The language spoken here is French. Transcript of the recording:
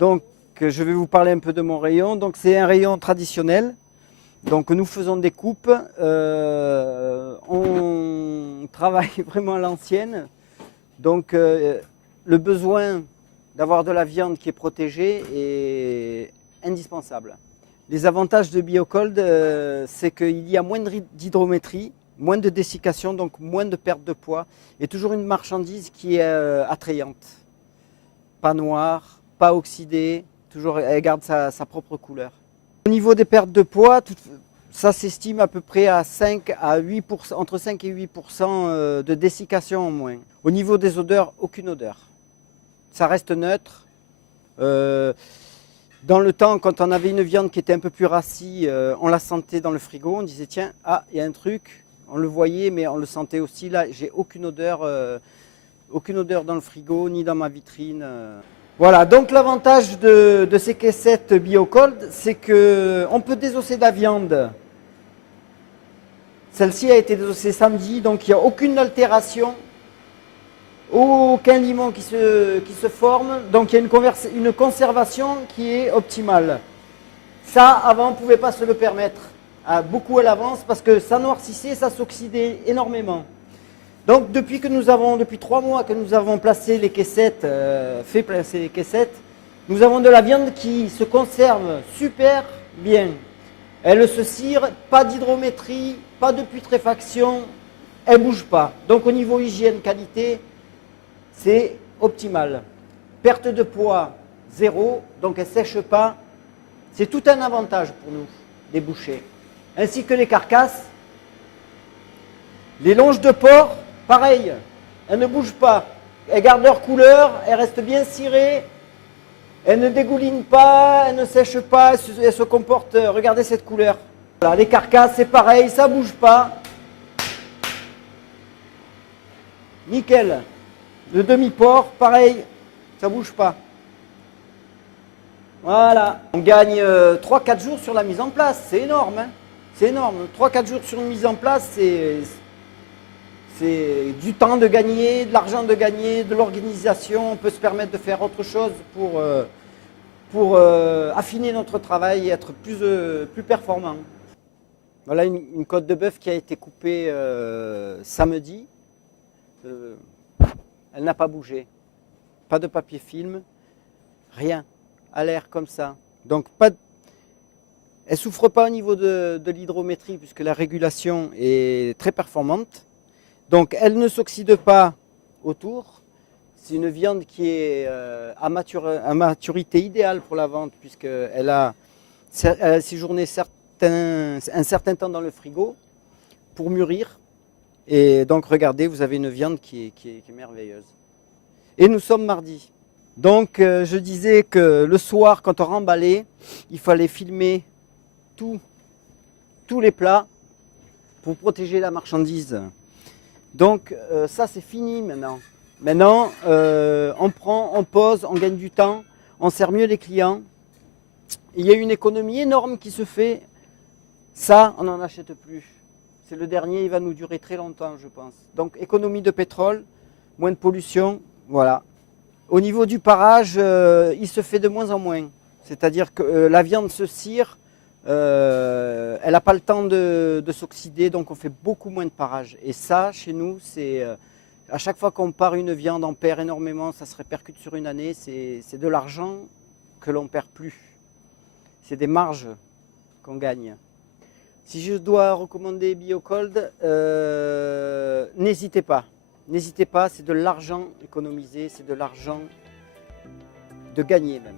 Donc, je vais vous parler un peu de mon rayon. Donc, c'est un rayon traditionnel. Donc, nous faisons des coupes. On travaille vraiment à l'ancienne. Donc, le besoin d'avoir de la viande qui est protégée est indispensable. Les avantages de BioCold, c'est qu'il y a moins d'hydrométrie, moins de dessiccation, donc moins de perte de poids, et toujours une marchandise qui est attrayante. Pas noire, pas oxydée, toujours elle garde sa propre couleur. Au niveau des pertes de poids, ça s'estime à peu près à 5 à 8%, entre 5 et 8% de dessiccation en moins. Au niveau des odeurs, aucune odeur. Ça reste neutre. Dans le temps, quand on avait une viande qui était un peu plus rassie, on la sentait dans le frigo, on disait tiens, ah, il y a un truc, on le voyait, mais on le sentait aussi. Là, j'ai aucune odeur dans le frigo, ni dans ma vitrine. Voilà, donc l'avantage de ces caissettes BioCold, c'est qu'on peut désosser de la viande. Celle-ci a été désossée samedi, donc il n'y a aucune altération. Aucun limon qui se forme, donc il y a une conservation qui est optimale. Ça, avant, on ne pouvait pas se le permettre, beaucoup à l'avance, parce que ça noircissait, ça s'oxydait énormément. Donc depuis 3 mois que nous avons placé les caissettes, fait placer les caissettes, nous avons de la viande qui se conserve super bien. Elle se cire, pas d'hydrométrie, pas de putréfaction, elle ne bouge pas. Donc au niveau hygiène, qualité, c'est optimal. Perte de poids, 0, donc elle ne sèche pas. C'est tout un avantage pour nous, les bouchers. Ainsi que les carcasses. Les longes de porc, pareil, elles ne bougent pas. Elles gardent leur couleur, elles restent bien cirées. Elles ne dégoulinent pas, elles ne sèchent pas, elles se comportent. Regardez cette couleur. Voilà, les carcasses, c'est pareil, ça ne bouge pas. Nickel. Le demi-porc, pareil, ça ne bouge pas. Voilà. On gagne 3-4 jours sur la mise en place. C'est énorme. Hein, c'est énorme. 3-4 jours sur une mise en place, c'est du temps de gagner, de l'argent de gagner, de l'organisation. On peut se permettre de faire autre chose pour affiner notre travail et être plus performant. Voilà une côte de bœuf qui a été coupée samedi. Elle n'a pas bougé, pas de papier film, rien, à l'air comme ça. Donc elle ne souffre pas au niveau de l'hydrométrie puisque la régulation est très performante. Donc elle ne s'oxyde pas autour. C'est une viande qui est à maturité idéale pour la vente puisqu'elle a séjourné un certain temps dans le frigo pour mûrir. Et donc regardez, vous avez une viande qui est merveilleuse. Et nous sommes mardi. Donc je disais que le soir, quand on remballait, il fallait filmer tous les plats pour protéger la marchandise. Donc ça c'est fini maintenant. Maintenant on prend, on pose, on gagne du temps, on sert mieux les clients. Il y a une économie énorme qui se fait. Ça, on n'en achète plus. C'est le dernier, il va nous durer très longtemps, je pense. Donc, économie de pétrole, moins de pollution, voilà. Au niveau du parage, il se fait de moins en moins. C'est-à-dire que la viande se cire, elle n'a pas le temps de s'oxyder, donc on fait beaucoup moins de parage. Et ça, chez nous, c'est à chaque fois qu'on part une viande, on perd énormément, ça se répercute sur une année. C'est de l'argent que l'on ne perd plus. C'est des marges qu'on gagne. Si je dois recommander BioCold, n'hésitez pas. N'hésitez pas, c'est de l'argent économisé, c'est de l'argent de gagner même.